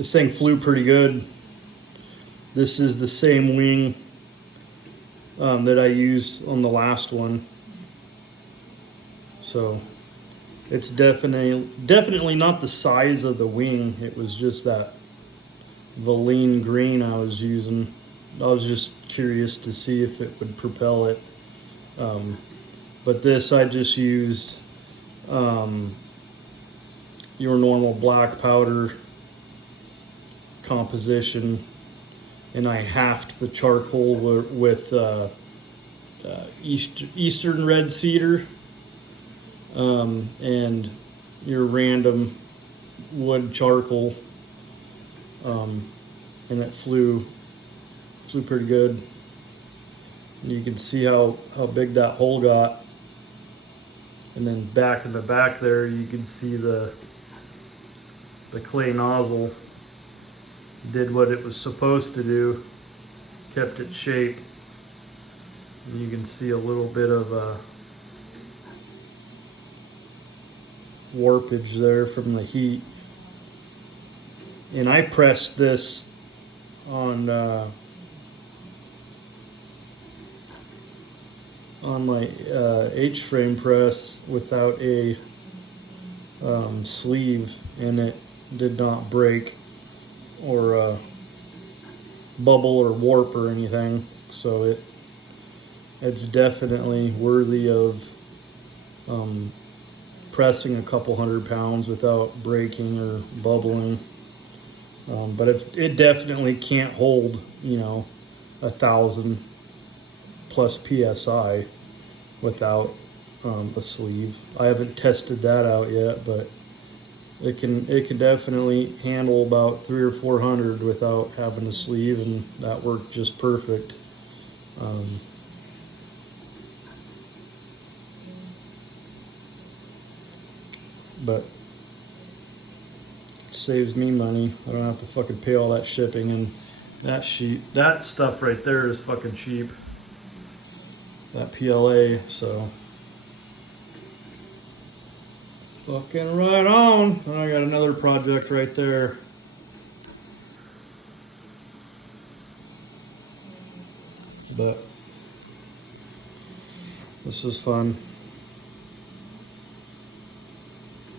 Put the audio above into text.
this thing flew pretty good. This is the same wing that I used on the last one. So it's definitely not the size of the wing. It was just that Valine green I was using. I was just curious to see if it would propel it. But this I just used your normal black powder composition, and I halved the charcoal with Eastern red cedar and your random wood charcoal, and it flew pretty good. And you can see how big that hole got, and then back in the back there you can see the clay nozzle did what it was supposed to do, kept its shape. And you can see a little bit of warpage there from the heat. And I pressed this on my H-frame press without a sleeve, and it did not break or bubble or warp or anything. So it's definitely worthy of pressing a couple 100 pounds without breaking or bubbling. But it definitely can't hold, 1,000 plus PSI without a sleeve. I haven't tested that out yet, but it can definitely handle about 300 or 400 without having a sleeve, and that worked just perfect. But it saves me money. I don't have to fucking pay all that shipping, and that stuff right there is fucking cheap. That PLA, so fucking right on. And I got another project right there. But this is fun.